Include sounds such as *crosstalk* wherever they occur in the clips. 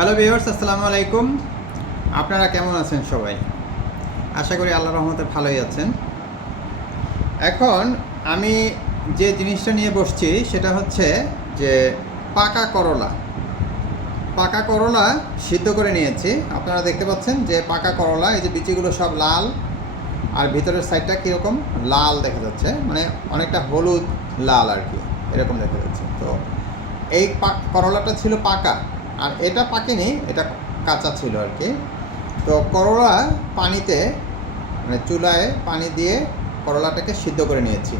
Hello viewers আসসালামু আলাইকুম। আপনারা কেমন আছেন সবাই? আশা করি আল্লাহ রহমতে ভালোই আছেন। এখন আমি যে জিনিসটা নিয়ে বসছি, সেটা হচ্ছে যে পাকা করলা। পাকা করলা সিদ্ধ করে নিয়েছি। আপনারা দেখতে পাচ্ছেন যে পাকা করলা, এই যে বিচিগুলো সব লাল, আর ভিতরের সাইডটা কীরকম? লাল দেখা যাচ্ছে মানে অনেকটা হলুদ লাল আর কি, এরকম দেখা যাচ্ছে। তো এই করলাটা ছিল পাকা। আর এটা পাকেনি, এটা কাঁচা ছিল আর কি। তো করলা পানিতে মানে চুলায় পানি দিয়ে করলাটাকে সিদ্ধ করে নিয়েছি।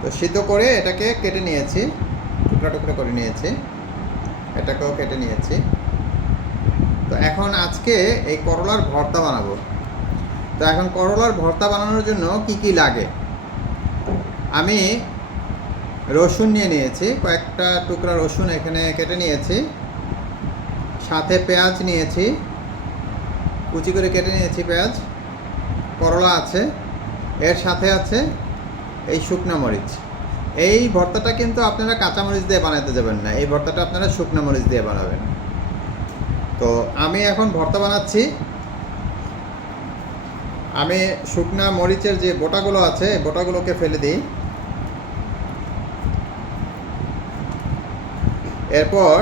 তো সিদ্ধ করে এটাকে কেটে নিয়েছি, টুকরা টুকরা করে নিয়েছি, এটাকেও কেটে নিয়েছি। তো এখন আজকে এই করলার ভর্তা বানাবো। তো এখন করলার ভর্তা বানানোর জন্য কি কি লাগে? আমি রসুন নিয়ে নিয়েছি, কয়েকটা টুকরা রসুন এখানে কেটে নিয়েছি। সাথে পেঁয়াজ নিয়েছি, কুচি করে কেটে নিয়েছি পেঁয়াজ, করলা আছে, এর সাথে আছে এই শুকনো মরিচ। এই ভর্তাটা কিন্তু আপনারা কাঁচা মরিচ দিয়ে বানাতে যাবেন না, এই ভর্তাটা আপনারা শুকনো মরিচ দিয়ে বানাবেন। তো আমি এখন ভর্তা বানাচ্ছি। আমি শুকনা মরিচের যে বোটাগুলো আছে বোটাগুলোকে ফেলে দিই। এরপর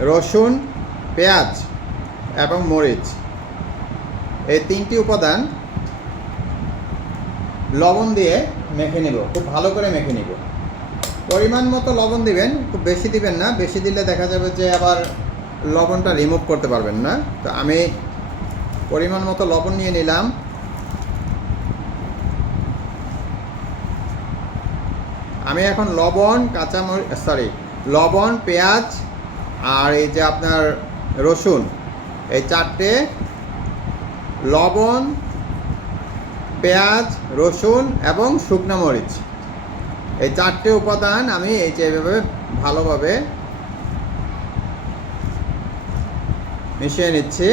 রসুন, পেঁয়াজ এবং মরিচ। এই তিনটি উপাদান লবণ দিয়ে মেখে নেব, খুব ভালো করে মেখে নেব। পরিমাণ মতো লবণ দিবেন, খুব বেশি দিবেন না, বেশি দিলে দেখা যাবে যে আবার লবণটা রিমুভ করতে পারবেন না। তো আমি পরিমাণ মতো লবণ নিয়ে নিলাম। আমি এখন লবণ কাঁচামরিচ সরি লবণ, পেঁয়াজ আর এই যে আপনার রসুন, এই চারটে, লবণ, পেঁয়াজ, রসুন এবং শুকনো মরিচ। এই চারটে উপাদান আমি এই যে এভাবে ভালোভাবে মিশিয়ে নিচ্ছি।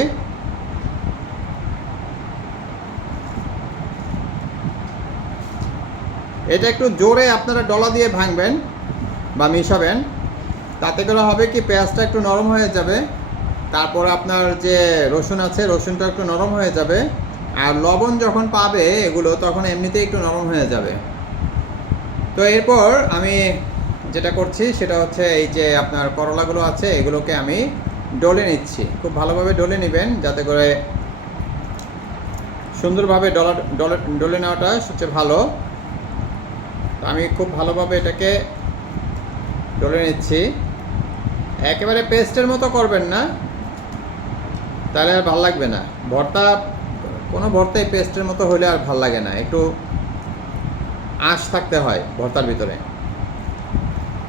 এটা একটু জোরে আপনারা ডলা দিয়ে ভাঙবেন বা মিশাবেন। তাতে করে হবে কি, পেঁয়াজটা একটু নরম হয়ে যাবে, তারপর আপনার যে রসুন আছে, রসুনটা একটু নরম হয়ে যাবে, আর লবণ যখন পাবে এগুলো, তখন এমনিতেই একটু নরম হয়ে যাবে। তো এরপর আমি যেটা করছি, সেটা হচ্ছে এই যে আপনার করলাগুলো আছে, এগুলোকে আমি ডলে নিচ্ছি। খুব ভালোভাবে ডলে নেবেন, যাতে করে সুন্দরভাবে ডলা, ডলে ডলে নেওয়াটা সবচেয়ে ভালো। আমি খুব ভালোভাবে এটাকে ডলে নিচ্ছি। একেবারে পেস্টের মতো করবেন না। তাহলে আর ভালো লাগবে না। ভর্তা, কোনো ভর্তাই পেস্টের মতো হলে আর ভালো লাগে না। একটু আঁশ থাকতে হয় ভর্তার ভিতরে।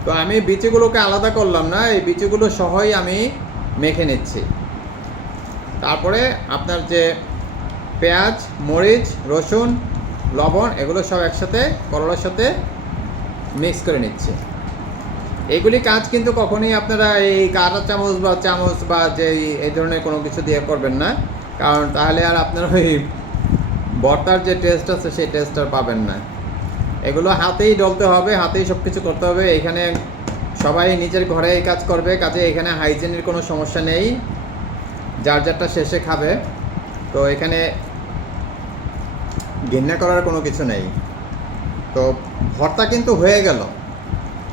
তো আমি বিচিগুলোকে আলাদা করলাম না, এই বিচিগুলো সহই আমি মেখে নিচ্ছি। তারপরে আপনার যে পেঁয়াজ, মরিচ, রসুন, লবণ, এগুলো সব একসাথে, করলার সাথে মিক্স করে নিচ্ছি। এগুলি কাজ কিন্তু কখনোই আপনারা এই কাঁটা চামচ বা চামচ বা যে এই ধরনের কোনো কিছু দিয়ে করবেন না। কারণ তাহলে আর আপনার ওই ভর্তার যে টেস্ট আছে সেই টেস্ট আর পাবেন না। এগুলো হাতেই ডলতে হবে, হাতেই সব কিছু করতে হবে। এখানে সবাই নিজের ঘরে এই কাজ করবে, কাজে এখানে হাইজিনের কোনো সমস্যা নেই। যার যারটা শেষে খাবে। তো এখানে ঘৃণা করার কোনো কিছু নেই। তো ভর্তা কিন্তু হয়ে গেল।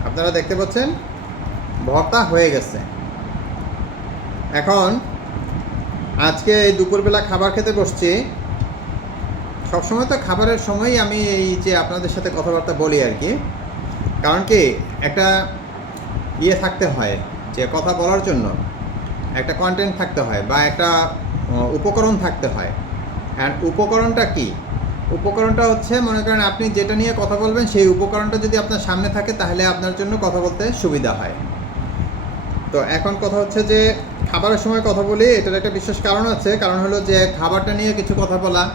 আপনারা দেখতে পাচ্ছেন, ভর্তা হয়ে গেছে। এখন আজকে এই দুপুরবেলা খাবার খেতে বসছি। সবসময় তো খাবারের সময়ই আমি এই যে আপনাদের সাথে কথাবার্তা বলি আর কি। কারণ কি, একটা ইয়ে থাকতে হয়, যে কথা বলার জন্য একটা কন্টেন্ট থাকতে হয় বা একটা উপকরণ থাকতে হয়। অ্যান্ড উপকরণটা কি? উপকরণটা হচ্ছে, মনে করেন আপনি যেটা নিয়ে কথা বলবেন, সেই উপকরণটা যদি আপনার সামনে থাকে, তাহলে আপনার জন্য কথা বলতে সুবিধা হয়। তো এখন কথা হচ্ছে যে, খাবারের সময় কথা বলি, এটার একটা বিশেষ কারণ আছে। কারণ হলো যে, খাবারটা নিয়ে কিছু কথা বলা,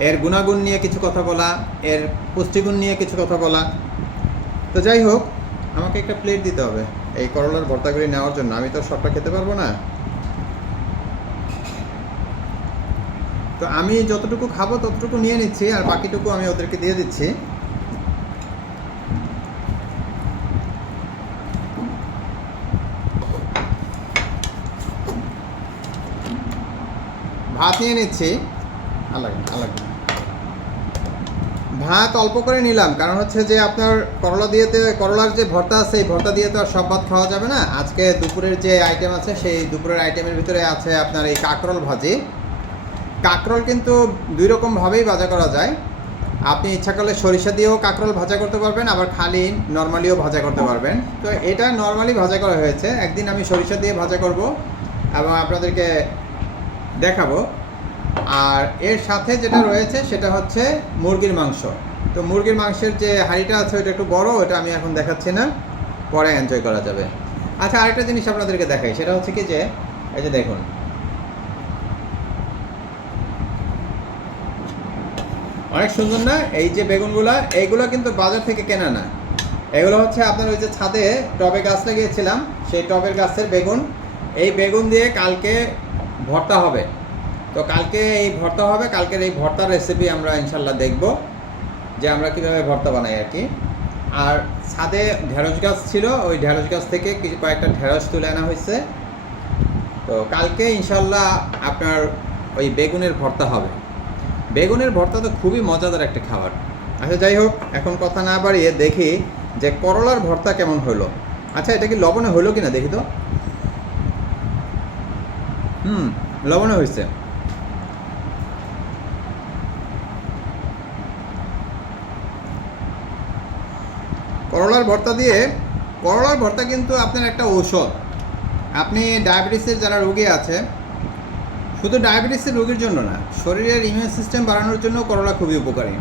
এর গুণাগুণ নিয়ে কিছু কথা বলা, এর পুষ্টিগুণ নিয়ে কিছু কথা বলা। তো যাই হোক, আমাকে একটা প্লেট দিতে হবে। এই করলার ভর্তাগুলি নেওয়ার জন্য। আমি তো সবটা খেতে পারব না। তো আমি যতটুকু খাব ততটুকু নিয়ে নিচ্ছি আর বাকিটুকু আমি ওদেরকে দিয়ে দিচ্ছি। ভাত নিয়ে নিচ্ছি। আলাদা আলাদা ভাত অল্প করে নিলাম, কারণ হচ্ছে যে আপনার করলা দিয়েতে, করলার যে ভর্তা আছে, এই ভর্তা দিয়ে তো আর সব ভাত খাওয়া যাবে না। আজকে দুপুরের যে আইটেম আছে, সেই দুপুরের আইটেমের ভিতরে আছে আপনার এই কাঁকরল ভাজি। কাঁকরোল কিন্তু দুই রকমভাবেই ভাজা করা যায়। আপনি ইচ্ছা করলে সরিষা দিয়েও কাঁকরোল ভাজা করতে পারবেন, আবার খালি নর্মালিও ভাজা করতে পারবেন। তো এটা নর্মালি ভাজা করা হয়েছে। একদিন আমি সরিষা দিয়ে ভাজা করব এবং আপনাদেরকে দেখাবো। আর এর সাথে যেটা রয়েছে সেটা হচ্ছে মুরগির মাংস। তো মুরগির মাংসের যে হাঁড়িটা আছে ওটা একটু বড়, ওটা আমি এখন দেখাচ্ছি না। পরে এনজয় করা যাবে। আচ্ছা আরেকটা জিনিস আপনাদেরকে দেখাই। সেটা হচ্ছে কি যে, এই যে দেখুন অনেক সুন্দর না? এই যে বেগুনগুলা, এইগুলো কিন্তু বাজার থেকে কেনা না। এগুলো হচ্ছে আপনার ওই যে ছাদে টবে গাছ লাগিয়েছিলাম, সেই টবের গাছের বেগুন। এই বেগুন দিয়ে কালকে ভর্তা হবে। তো কালকে এই ভর্তা হবে, কালকের এই ভর্তার রেসিপি আমরা ইনশাল্লাহ দেখব, যে আমরা কীভাবে ভর্তা বানাই আর কি। আর ছাদে ঢেঁড়স গাছ ছিল, ওই ঢেঁড়স গাছ থেকে কিছু কয়েকটা ঢেঁড়স তুলে আনা হয়েছে। তো কালকে ইনশাল্লাহ আপনার ওই বেগুনের ভর্তা হবে। বেগুনের ভর্তা তো খুবই মজাদার একটা খাবার। আচ্ছা যাই হোক, এখন কথা না বাড়িয়ে দেখি যে করলার ভর্তা কেমন হলো আচ্ছা এটা কি লবণে হলো কিনা দেখি তো। হুম, লবণে হয়েছে করলার ভর্তা দিয়ে, করলার ভর্তা কিন্তু আপনার একটা ঔষধ। আপনি ডায়াবেটিসের যারা রোগী আছে শুধু ডায়াবেটিসের রোগীর জন্য না, শরীরের ইমিউন সিস্টেম বাড়ানোর জন্য করলা খুবই উপকারী।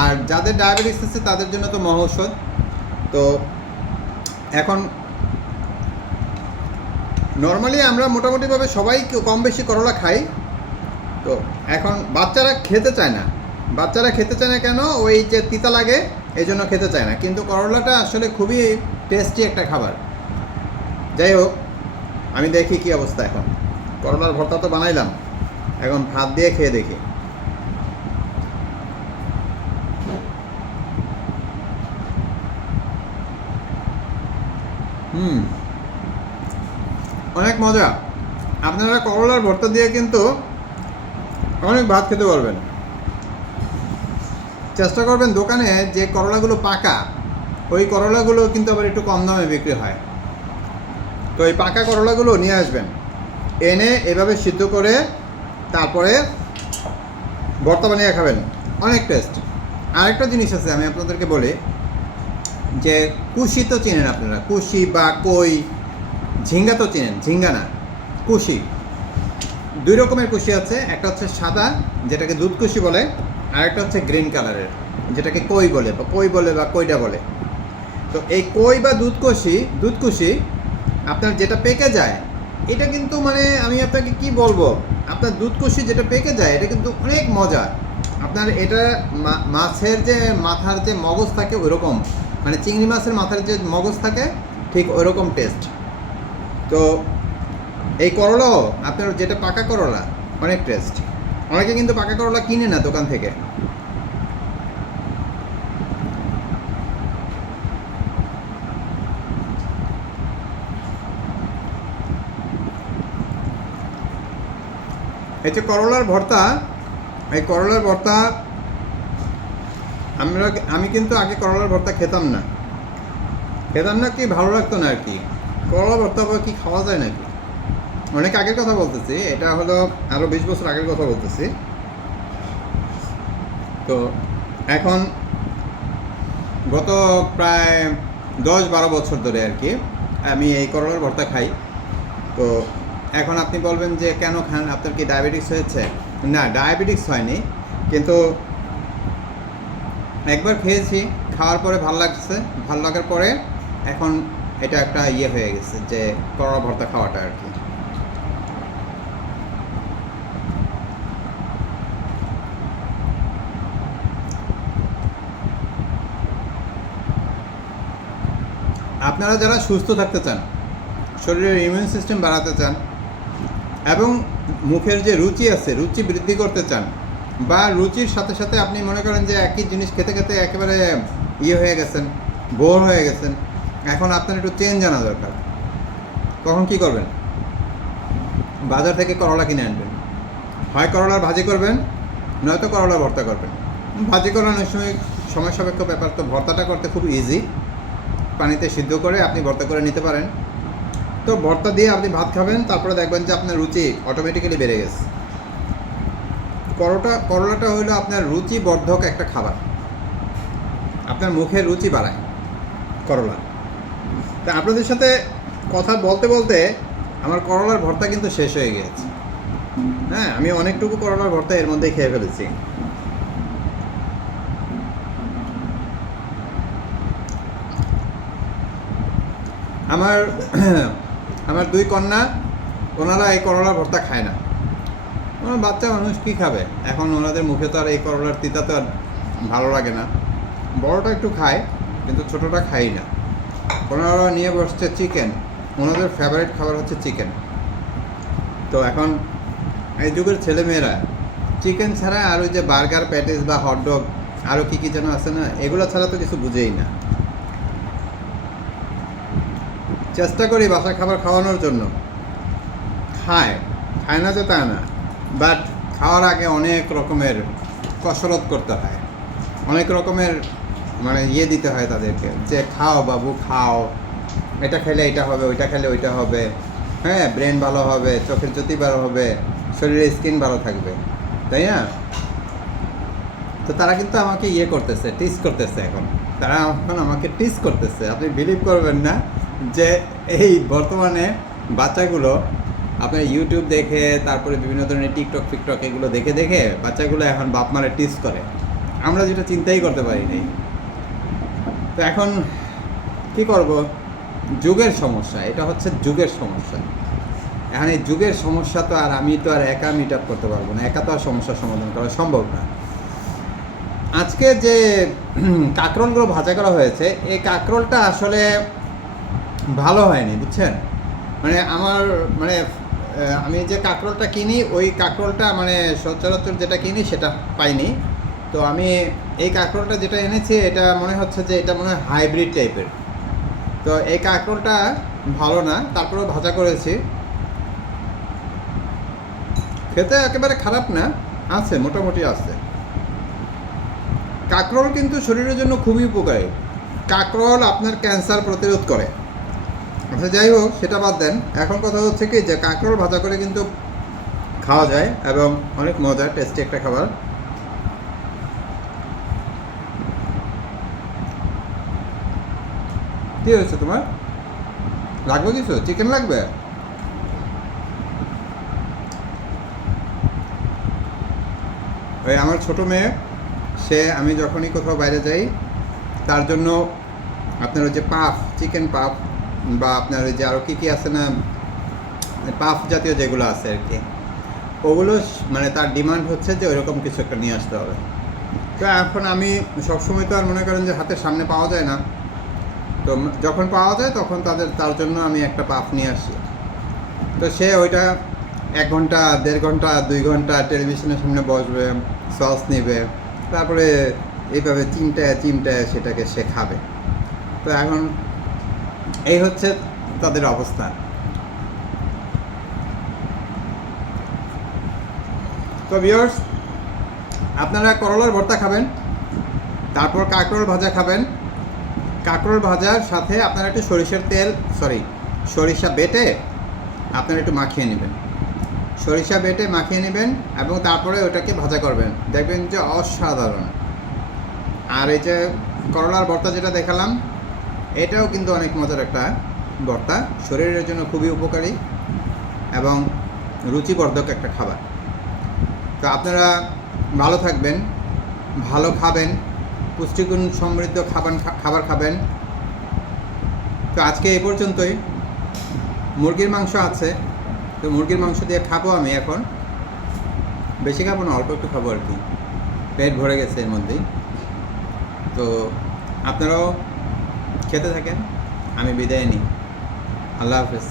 আর যাদের ডায়াবেটিস আছে, তাদের জন্য তো মহৌষধ। তো এখন নর্মালি আমরা মোটামুটিভাবে সবাই কম বেশি করলা খাই। তো এখন বাচ্চারা খেতে চায় না। বাচ্চারা খেতে চায় না কেন? ওই যে তিতা লাগে, এই জন্য খেতে চায় না। কিন্তু করলাটা আসলে খুবই টেস্টি একটা খাবার। যাই হোক, আমি দেখি কি অবস্থা এখন। করলার ভর্তা তো বানাইলাম। এখন ভাত দিয়ে খেয়ে দেখি। হুম। অনেক মজা। আপনারা করলার ভর্তা দিয়ে কিন্তু অনেক ভাত খেতে পারবেন। চেষ্টা করবেন দোকানে যে করলাগুলো পাকা, ওই করলাগুলো কিন্তু আবার একটু কম দামে বিক্রি হয়। তো এই পাকা করলাগুলো নিয়ে আসবেন। এনে এভাবে সিদ্ধ করে তারপরে ভর্তা বানিয়ে খাবেন। অনেক টেস্ট আরেকটা জিনিস আছে, আমি আপনাদেরকে বলি যে কুশি তো চেনেন আপনারা। কুশি বা কই, ঝিঙ্গা তো চেনেন, ঝিঙ্গা না, কুশি। দুই রকমের কুশি আছে, একটা হচ্ছে সাদা, যেটাকে দুধ কুশি বলে আর একটা হচ্ছে গ্রিন কালারের, যেটাকে কই বলে, বা কই বলে, বা কইটা বলে। তো এই কই বা দুধ কুশি দুধ কুশি আপনার যেটা পেকে যায় এটা কিন্তু মানে আমি আপনাকে কি বলব? আপনার দুধ কুশি যেটা পেকে যায়, এটা কিন্তু অনেক মজা। আপনার এটা মাছের যে মাথার যে মগজ থাকে ওইরকম। মানে চিংড়ি মাছের মাথার যে মগজ থাকে, ঠিক ওইরকম টেস্ট তো এই করলাও আপনার যেটা পাকা করলা, অনেক টেস্ট অনেকে কিন্তু পাকা করলা কিনে না দোকান থেকে। যে করলার ভর্তা, এই করলার ভর্তা, আমরা আমি কিন্তু আগে করলার ভর্তা খেতাম না। খেতাম না কি, ভালো লাগতো না আর কি। করলা ভর্তা কি খাওয়া যায় নাকি? অনেক আগের কথা বলতেছি, এটা হলো আরও বিশ বছর আগের কথা বলতেছি। তো এখন গত প্রায় দশ বারো বছর ধরে আর কি, আমি এই করলার ভর্তা খাই। তো এখন আপনি বলবেন যে কেন খান? আপনার কি ডায়াবেটিস হয়েছে? না ডায়াবেটিস হয়নি, কিন্তু একবার খেয়েছি, খাওয়ার পরে ভালো লাগছে, ভালো লাগার পরে এখন এটা একটা ইয়ে হয়ে গেছে যে করলা ভর্তা খাওয়াটা আর কি। আপনারা যারা সুস্থ থাকতে চান, শরীরের ইমিউন সিস্টেম বাড়াতে চান এবং মুখের যে রুচি আছে, রুচি বৃদ্ধি করতে চান বা রুচির সাথে সাথে আপনি মনে করেন যে একই জিনিস খেতে খেতে একেবারে ইয়ে হয়ে গেছেন, বোর হয়ে গেছেন, এখন আপনার একটু চেঞ্জ জানা দরকার। তখন কি করবেন? বাজার থেকে করলা কিনে আনবেন। হয় করলার ভাজি করবেন, নয়তো করলা ভর্তা করবেন। ভাজি করার অনেক সময় সময় সাপেক্ষ ব্যাপার, তো ভর্তাটা করতে খুব ইজি পানিতে সিদ্ধ করে আপনি ভর্তা করে নিতে পারেন। তো ভর্তা দিয়ে আপনি ভাত খাবেন, তারপরে দেখবেন যে আপনার রুচি অটোমেটিক্যালি বেড়ে গেছে। করোটা করলাটা হলো আপনার রুচি বর্ধক একটা খাবার। আপনার মুখের রুচি বাড়ায় করলা। তা আপনাদের সাথে কথা বলতে বলতে আমার করলার ভর্তা কিন্তু শেষ হয়ে গিয়েছে। হ্যাঁ আমি অনেকটুকু করলার ভর্তা এর মধ্যে খেয়ে ফেলেছি। আমার আমার দুই কন্যা, ওনারা এই করলার ভর্তা খায় না। ওনার বাচ্চা মানুষ কী খাবে? এখন ওনাদের মুখে তো আর এই করলার তিতা তো আর ভালো লাগে না। বড়টা একটু খায়, কিন্তু ছোটোটা খাই না। ওনারা নিয়ে বসছে চিকেন। ওনাদের ফেভারিট খাবার হচ্ছে চিকেন। তো এখন এই যুগের ছেলেমেয়েরা, চিকেন ছাড়া আর ওই যে বার্গার, প্যাটিস বা হটডগ আরও কী কী যেন আছে না, এগুলো ছাড়া তো কিছু বুঝেই না। চেষ্টা করি বাসায় খাবার খাওয়ানোর জন্য। খায় খায় না যে তা না। বাট খাওয়ার আগে অনেক রকমের কসরত করতে হয়। অনেক রকমের মানে ইয়ে দিতে হয় তাদেরকে। যে খাও বাবু, খাও। এটা খেলে এটা হবে, ওইটা খেলে ওইটা হবে। হ্যাঁ ব্রেন ভালো হবে, চোখের জ্যোতি ভালো হবে শরীরের স্কিন ভালো থাকবে। তাই না? তো তারা কিন্তু আমাকে ইয়ে করতেছে টিস করতেছে এখন। তারা এখন আমাকে টিস করতেছে। আপনি বিলিভ করবেন না? যে এই বর্তমানে বাচ্চাগুলো আপনার ইউটিউব দেখে, তারপরে বিভিন্ন ধরনের টিকটক ফিকটক এগুলো দেখে দেখে বাচ্চাগুলো এখন বাপ মারে টিস করে। আমরা যেটা চিন্তাই করতে পারি তো এখন কি করব? যুগের সমস্যা, এটা হচ্ছে যুগের সমস্যা। এখন এই যুগের সমস্যা তো আর আমি তো আর একা মিট আপ করতে পারব না, একা তো আর সমস্যার সমাধান করা সম্ভব না। আজকে যে *clears throat* কাঁকরোলগুলো ভাজা করা হয়েছে, এই কাঁকরোলটা আসলে ভালো হয়নি, বুঝছেন? মানে আমার মানে আমি যে কাঁকরোলটা কিনি, ওই কাঁকরোলটা মানে সচরাচর যেটা কিনি সেটা পাইনি। তো আমি এই কাঁকরোলটা যেটা এনেছি, এটা মনে হচ্ছে যে এটা মনে হয় হাইব্রিড টাইপের। তো এই কাঁকরোলটা ভালো না, তারপরেও ভাজা করেছি। খেতে একেবারে খারাপ না, আছে, মোটামুটি আছে। কাঁকরোল কিন্তু শরীরের জন্য খুবই উপকারী। কাঁকরোল আপনার ক্যান্সার প্রতিরোধ করে। আচ্ছা যাই হোক, সেটা বাদ দেন। এখন কথা হচ্ছে কি যে, কাঁকরোল ভাজা করে কিন্তু খাওয়া যায় এবং অনেক মজার টেস্টি একটা খাবার। কি হয়েছে তোমার? লাগবে কিছু? চিকেন লাগবে? ওই আমার ছোট মেয়ে, সে, আমি যখনই কোথাও বাইরে যাই, তার জন্য আপনার যে পাফ চিকেন পাফ বা আপনার ওই যে আরও কী কী আছে না, পাফ জাতীয় যেগুলো আছে আর কি, ওগুলো মানে তার ডিমান্ড হচ্ছে যে ওইরকম কিছু একটা নিয়ে আসতে হবে। তো এখন আমি সবসময় তো আর মনে করেন যে হাতের সামনে পাওয়া যায় না। তো যখন পাওয়া যায় তখন তাদের, তার জন্য আমি একটা পাফ নিয়ে আসি। তো সে ওইটা এক ঘণ্টা, দেড় ঘণ্টা, দুই ঘণ্টা টেলিভিশনের সামনে বসবে, সস নেবে, তারপরে এইভাবে চিমটায় চিমটায় সেটাকে সে খাবে। তো এখন এই হচ্ছে তাদের অবস্থা। তো ভিউয়ার্স আপনারা করলার ভর্তা খাবেন, তারপর কাঁকরোল ভাজা খাবেন। কাঁকরোল ভাজার সাথে আপনারা একটু সরিষার তেল সরি সরিষা বেটে আপনারা একটু মাখিয়ে নেবেন। সরিষা বেটে মাখিয়ে নেবেন এবং তারপরে ওটাকে ভাজা করবেন। দেখবেন যে অসাধারণ। আর এই যে করলার ভর্তা যেটা দেখালাম এটাও কিন্তু অনেক মজার একটা ভর্তা। শরীরের জন্য খুবই উপকারী এবং রুচিবর্ধক একটা খাবার। তো আপনারা ভালো থাকবেন, ভালো খাবেন, পুষ্টিগুণ সমৃদ্ধ খাবার খাবার খাবেন। তো আজকে এই পর্যন্তই। মুরগির মাংস আছে, তো মুরগির মাংস দিয়ে খাব আমি এখন। বেশি খাব না, অল্প একটু খাব আর কি। পেট ভরে গেছে এর মধ্যেই। তো আপনারাও খেতে থাকেন আমি বিদায় নিই। আল্লাহ হাফেজ।